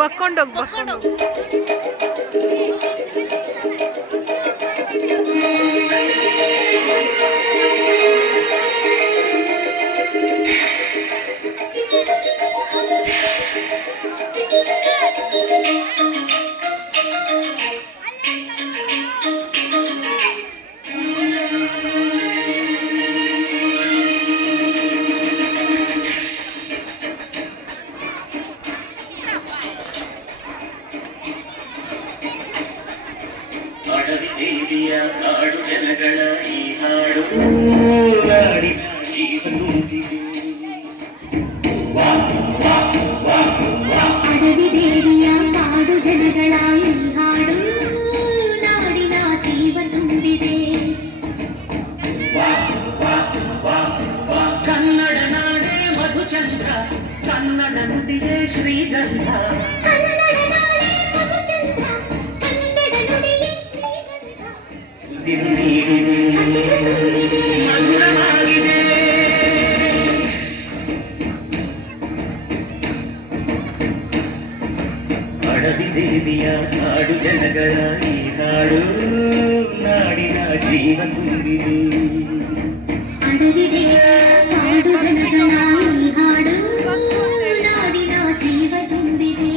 ಬಕ್ಕೊಂಡೋಗ್ ಬಕ್ಕೊಂಡೋಗ್ ಅಡವಿ ದೇವಿಯ ಕಾಡು ಜನಗಳ ಈ ಹಾಡು ನಾಡಿನ ಜೀವ ತುಂಬಿದೆ. ಅಡವಿ ದೇವಿಯ ಕಾಡು ಜನಗಳ ಈ ಹಾಡು ನಾಡಿನ ಜೀವ ತುಂಬಿದೆ. ಕನ್ನಡ ನಾಡೇ ಮಧುಚಂದ್ರ, ಕನ್ನಡ ನುಡಿಗೆ ಶ್ರೀಗಂಧ. ಕನ್ನಡ ನಾಡೇ ಮಧುಚಂದ್ರ, ಕನ್ನಡ ನುಡಿಗೆ ಶ್ರೀಗಂಧ. ಉಸಿರು ನೀಡಿದೆ, ಮಧುರವಾಗಿದೆ. ಅಡವಿ ದೇವಿಯ ಕಾಡು ಜನಗಳ ಈ ಹಾಡು ನಾಡಿನ ಜೀವ ತುಂಬಿದೆ. ಅಡವಿ ದೇವಿಯ ಕಾಡು ಜನಗಳ ಈ ಹಾಡು ನಾಡಿನ ಜೀವ ತುಂಬಿದೆ.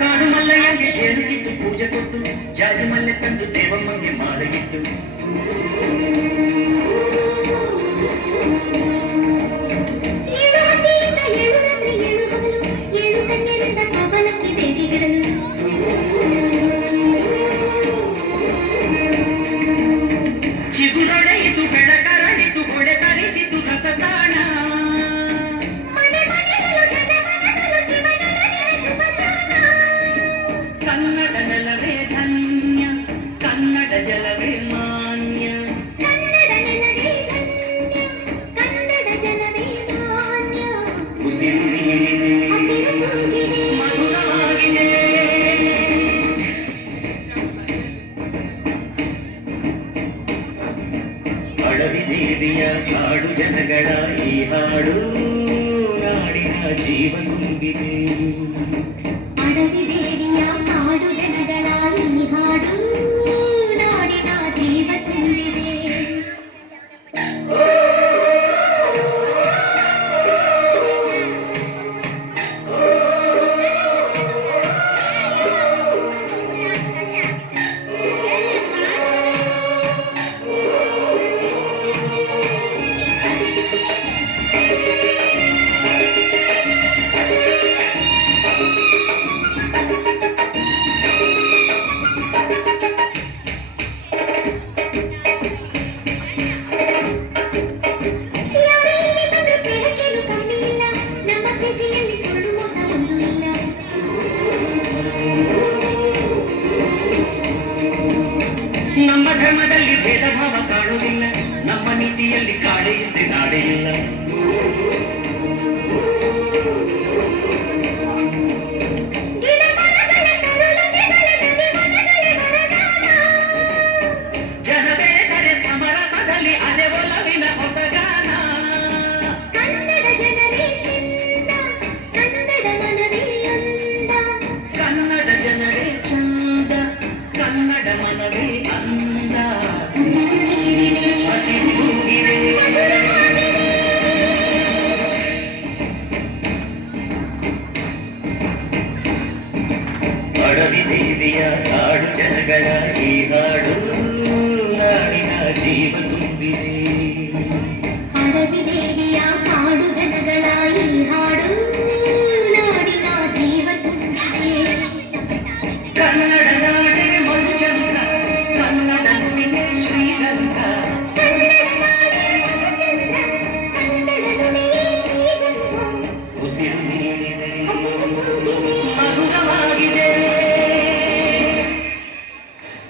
ಕಾಡು ಮಲ್ಲಯ್ಯಂಗೆ ಜೇನುಗಿತ್ತು ಪೂಜೆ ಕೊಟ್ಟು, ಜಾಜಿ ಮಲ್ಲೆ ತಂದು ದೇವಮ್ಮಂಗೆ ಮಾಲೆಗಿಟ್ಟು. ಏಳು ಹಂದಿಯಿಂದ ಏಳು ರಾತ್ರಿ ಏಳು ಹಗಲು, ಏಳು ಕನ್ಯರಿಂದ ಸಾವಲಕ್ಕಿ ದೇವಿಗೆಡಲು. ಚಿಗುರೊಡೆಯಿತು ಬೆಳಕರಳಿತು, ಹೊಳೆ ತರಿಸಿತು ರಸತಾಣ. ಮನೆ ಮನೆಯಲ್ಲೂ ಜನಮನದಲ್ಲೂ ಶಿವನೊಲಗಿನ ಶುಭಜಾನ. ಕನ್ನಡ ನೆಲವೇ ಧನ್ಯ, ಕನ್ನಡ ಜಲವೇ ಮಾನ್ಯ. ಕನ್ನಡ ನೆಲವೇ ಧನ್ಯ, ಕನ್ನಡ ಜಲವೇ ಮಾನ್ಯ. ಉಸಿರು ನೀಡಿದೆ, ಹಸಿರು ತುಂಬಿದೆ, ಮಧುರವಾಗಿದೆ. ಅಡವಿ ದೇವಿಯ ಕಾಡು ಜನಗಳ ಈ ಹಾಡು ನಾಡಿನ ಜೀವ ತುಂಬಿದೆ. ಅಡವಿ ದೇವಿಯ ಕಾಡು ಜನಗಳ ಈ ಹಾಡು ನಾಡಿನ ಜೀವ ತುಂಬಿದೆ. ಯಾರೇ ಇಲ್ಲಿ ಬಂದರೂ ಸ್ನೇಹಕ್ಕೇನು ಕಮ್ಮಿ ಇಲ್ಲ, ನಮ್ಮ ಪ್ರೀತಿಯಲ್ಲಿ ಸುಳ್ಳು ಮೋಸ ಒಂದು ಇಲ್ಲ. ನಮ್ಮ ಧರ್ಮದಲ್ಲಿ ಭೇದ ಭಾವ ಕಾಣುವುದಿಲ್ಲ, ನಮ್ಮ ನೀತಿಯಲ್ಲಿ ಕಾಡೆ ಇಲ್ಲದೆ ನಾಡೆ ಇಲ್ಲ. ಗಿಡ ಮರಗಳ ತರುಲತೆಗಳ ನದಿ ವನಗಳ ವರದಾನ. ಜನ ಬೆರೆತರೆ ಸಮರಸದಲ್ಲಿ ಅಲೆ ಒಲವಿನ ಹೊಸಗಾನ. ಕನ್ನಡ ಜನರೇ ಚೆಂದ, ಕನ್ನಡ ಮನವೇ ಅಂದ. ಕನ್ನಡ ಜನರೇ ಚಂದ, ಕನ್ನಡ ಮನವೇ ಅಂದ. ಹಸಿರು ನೀಡಿದೆ, ಹಸಿರು ತೂಗಿದೆ, ಮಧುರವಾಗಿದೆ. ಅಡವಿ ದೇವಿಯ ಕಾಡು ಜನಗಳ ಈ ಹಾಡು